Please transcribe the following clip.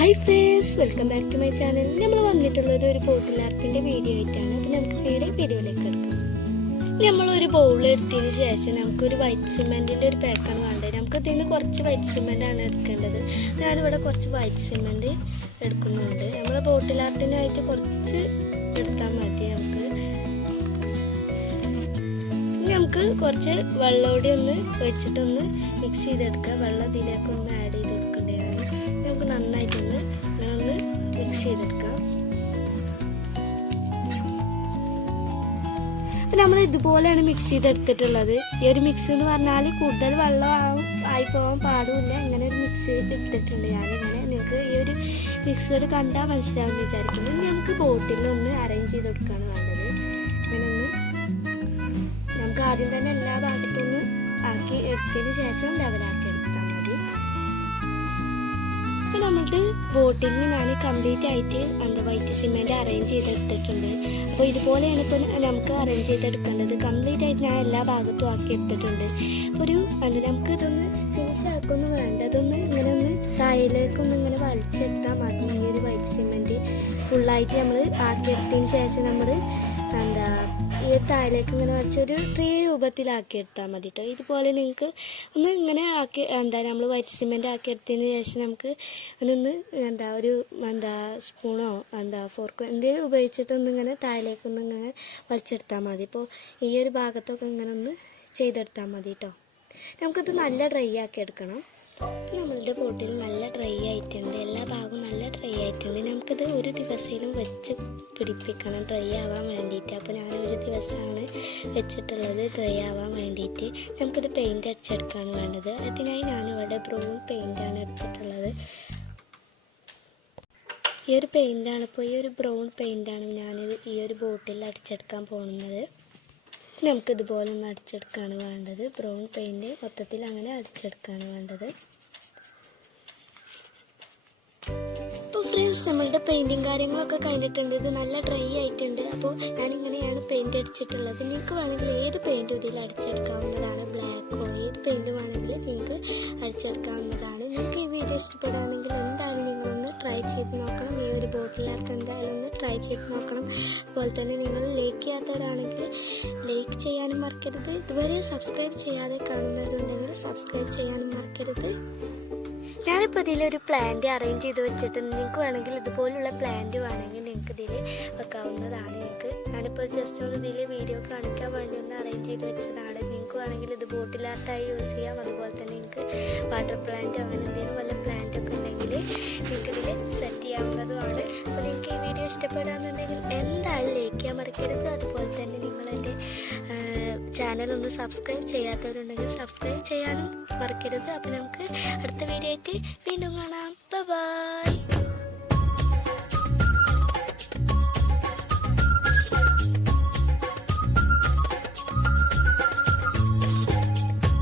Hi friends welcome back to my channel നമ്മൾ വന്നിട്ടുള്ളത് ഒരു ബോട്ടിൽ ആർട്ടിന്റെ വീഡിയോ ആയിട്ടാണ്. അപ്പോൾ നമുക്ക് നേരെ വീഡിയോയിലേക്ക് എടുക്കാം. നമ്മൾ ഒരു ബൗൾ എടുത്തതിന് ശേഷം നമുക്കൊരു വൈറ്റ് സിമെന്റിന്റെ ഒരു പാക്കാണ് വേണ്ടത്. നമുക്ക് ഇതിൽ നിന്ന് കുറച്ച് വൈറ്റ് സിമെന്റ് ആണ് എടുക്കേണ്ടത്. ഞാനിവിടെ കുറച്ച് വൈറ്റ് സിമെന്റ് എടുക്കുന്നുണ്ട്. നമ്മൾ ബോട്ടിൽ ആർട്ടിനായിട്ട് കുറച്ച് എടുത്താൽ മതി നമുക്ക്. നമുക്ക് കുറച്ച് വെള്ളമൂടി ഒന്ന് വെച്ചിട്ടൊന്ന് മിക്സ് ചെയ്തെടുക്കുക വെള്ളം ഇതിലേക്ക് ഒന്ന് ആഡ് ചെയ്ത് കൊടുക്കേണ്ടതാണ് നമുക്ക് നന്നായിട്ടൊന്ന് ഒന്ന് മിക്സ് ചെയ്തെടുക്കാം. അപ്പം നമ്മൾ ഇതുപോലെയാണ് മിക്സ് ചെയ്തെടുത്തിട്ടുള്ളത്. ഈ ഒരു മിക്സ് എന്ന് പറഞ്ഞാൽ കൂടുതൽ വെള്ളം ആയി പോകാൻ പാടുമില്ല ഇങ്ങനെ ഒരു മിക്സ് എടുത്തിട്ടുണ്ട്. ഞാനിങ്ങനെ നിങ്ങൾക്ക് ഈ ഒരു മിക്സർ കണ്ടാൽ മനസ്സിലാവും വിചാരിക്കുന്നു. നമുക്ക് ബോട്ടിലൊന്ന് അറേഞ്ച് ചെയ്ത് കൊടുക്കുകയാണ് വേണ്ടത്. അങ്ങനെ ഒന്ന് നമുക്ക് ആദ്യം തന്നെ എല്ലാ ഭാഗത്തും ഒന്ന് ആക്കി എടുത്തതിന് ശേഷം ലെവലാക്കി നമ്മൾക്ക് ബോട്ടിൽ ഞാൻ കംപ്ലീറ്റ് ആയിട്ട് എന്താ വൈറ്റ് സിമെന്റ് അറേഞ്ച് ചെയ്തെടുത്തിട്ടുണ്ട്. അപ്പോൾ ഇതുപോലെയാണ് ഇപ്പോൾ നമുക്ക് അറേഞ്ച് ചെയ്തെടുക്കേണ്ടത്. കംപ്ലീറ്റ് ആയിട്ട് ഞാൻ എല്ലാ ഭാഗത്തും ആക്കി എടുത്തിട്ടുണ്ട്. ഒരു എന്താ നമുക്ക് ഇതൊന്ന് ഫിനിഷ് ആക്കൊന്നും വേണ്ട. അതൊന്ന് ഇങ്ങനെ ഒന്ന് താഴേലേക്കൊന്ന് ഇങ്ങനെ വലിച്ചെടുത്താൽ മതി. ഈ ഒരു വൈറ്റ് സിമെന്റ് ഫുള്ളായിട്ട് നമ്മൾ ആക്കിയെടുത്തതിന് ശേഷം നമ്മൾ എന്താ ഈ താഴേക്ക് ഇങ്ങനെ വരച്ചൊരു ട്രീ രൂപത്തിലാക്കി എടുത്താൽ മതി കേട്ടോ ഇതുപോലെ നിങ്ങൾക്ക് ഒന്ന് ഇങ്ങനെ ആക്കി എന്താ നമ്മൾ വൈറ്റ് സിമെന്റ് ആക്കി എടുത്തതിന് ശേഷം നമുക്ക് അതൊന്ന് എന്താ ഒരു എന്താ സ്പൂണോ എന്താ ഫോർക്കോ എന്തെങ്കിലും ഉപയോഗിച്ചിട്ട് ഒന്ന് ഇങ്ങനെ താഴേക്ക് ഒന്ന് ഇങ്ങനെ വലിച്ചെടുത്താൽ മതി. ഇപ്പോൾ ഈ ഒരു ഭാഗത്തൊക്കെ ഇങ്ങനെ ഒന്ന് ചെയ്തെടുത്താൽ മതി കേട്ടോ നമുക്കിത് നല്ല ഡ്രൈ ആക്കി എടുക്കണം നമ്മളുടെ ബോട്ടിൽ നല്ല ഡ്രൈ ആയിട്ടുണ്ട്. എല്ലാ ഭാഗവും നല്ല ഡ്രൈ ആയിട്ടുണ്ട്. നമുക്കിത് ഒരു ദിവസേലും വെച്ച് പിടിപ്പിക്കണം. ഡ്രൈ ആവാൻ വേണ്ടിയിട്ട്. അപ്പോൾ ഞാൻ ഒരു ദിവസമാണ് വെച്ചിട്ടുള്ളത് ഡ്രൈ ആവാൻ വേണ്ടിയിട്ട്. നമുക്കിത് പെയിന്റ് അടിച്ചെടുക്കാണ് വേണ്ടത്. അതിനായി ഞാനിവിടെ ബ്രൗൺ പെയിന്റാണ് എടുത്തിട്ടുള്ളത്. ഈ ഒരു പെയിന്റാണ് ഇപ്പോൾ ഈ ഒരു ബ്രൗൺ പെയിന്റാണ് ഞാൻ ഈ ഒരു ബോട്ടിൽ അടിച്ചെടുക്കാൻ പോകുന്നത്. നമുക്കിതുപോലെ ഒന്ന് അടിച്ചെടുക്കുകയാണ് വേണ്ടത്. ബ്രൗൺ പെയിന്റ് മൊത്തത്തിൽ അങ്ങനെ അടിച്ചെടുക്കുകയാണ് വേണ്ടത്. ഫ്രണ്ട്സ് നമ്മളുടെ പെയിന്റിങ് കാര്യങ്ങളൊക്കെ കഴിഞ്ഞിട്ടുണ്ട് ഇത് നല്ല ഡ്രൈ ആയിട്ടുണ്ട്. അപ്പോൾ ഞാൻ ഇങ്ങനെയാണ് പെയിന്റ് അടിച്ചിട്ടുള്ളത് നിങ്ങൾക്ക് വേണമെങ്കിൽ ഏത് പെയിന്റും ഇതിൽ അടിച്ചെടുക്കാവുന്നതാണ്. ബ്ലാക്കോ ഏത് പെയിന്റും വേണമെങ്കിൽ നിങ്ങൾക്ക് അടിച്ചെടുക്കാവുന്നതാണ്. നിങ്ങൾക്ക് ഈ വീഡിയോ ഇഷ്ടപ്പെടുകയാണെങ്കിൽ എന്തായാലും നിങ്ങളൊന്ന് ട്രൈ ചെയ്ത് നോക്കണം. ഈ ഒരു ബോട്ടിൽ ആർക്ക് എന്തായാലും ഒന്ന് ട്രൈ ചെയ്ത് നോക്കണം. അതുപോലെ തന്നെ നിങ്ങൾ ലൈക്ക് ചെയ്യാത്തവരാണെങ്കിൽ ലൈക്ക് ചെയ്യാനും മറക്കരുത്. ഇതുവരെ സബ്സ്ക്രൈബ് ചെയ്യാതെ കാണുന്നവരുണ്ടെങ്കിൽ സബ്സ്ക്രൈബ് ചെയ്യാനും മറക്കരുത്. ഞാനിപ്പോൾ ഇതിലൊരു പ്ലാന്റ് അറേഞ്ച് ചെയ്ത് വെച്ചിട്ടുണ്ട്. നിങ്ങൾക്ക് വേണമെങ്കിൽ ഇതുപോലുള്ള പ്ലാന്റ് വേണമെങ്കിൽ നിങ്ങൾക്ക് ഇതിൽ വെക്കാവുന്നതാണ്. നിങ്ങൾക്ക് ഞാനിപ്പോൾ ജസ്റ്റ് ഒന്ന് ഇതിൽ വീഡിയോ കാണിക്കാൻ വേണ്ടി ഒന്ന് അറേഞ്ച് ചെയ്ത് വെച്ചതാണ്. നിങ്ങൾക്ക് വേണമെങ്കിൽ ഇത് ബോട്ടിൽ ആർട്ടായി യൂസ് ചെയ്യാം. അതുപോലെ തന്നെ നിങ്ങൾക്ക് വാട്ടർ പ്ലാന്റ് അങ്ങനെ എന്തെങ്കിലും വല്ല പ്ലാന്റ് ഒക്കെ ഉണ്ടെങ്കിൽ നിങ്ങൾക്ക് ഇതിൽ സെറ്റ് ചെയ്യാവുന്നതുമാണ്. അപ്പോൾ നിങ്ങൾക്ക് ഈ വീഡിയോ ഇഷ്ടപ്പെടാന്നുണ്ടെങ്കിൽ എന്തായാലും ലൈക്ക് ചെയ്യാൻ മറക്കരുത്. അതുപോലെ തന്നെ ചാനൽ ഒന്ന് സബ്സ്ക്രൈബ് ചെയ്യാത്തവരുണ്ടെങ്കിൽ സബ്സ്ക്രൈബ് ചെയ്യാനും മറക്കരുത്. അപ്പോൾ നമുക്ക് അടുത്ത വീഡിയോ ആയിട്ട് വീണ്ടും കാണാം. ബൈ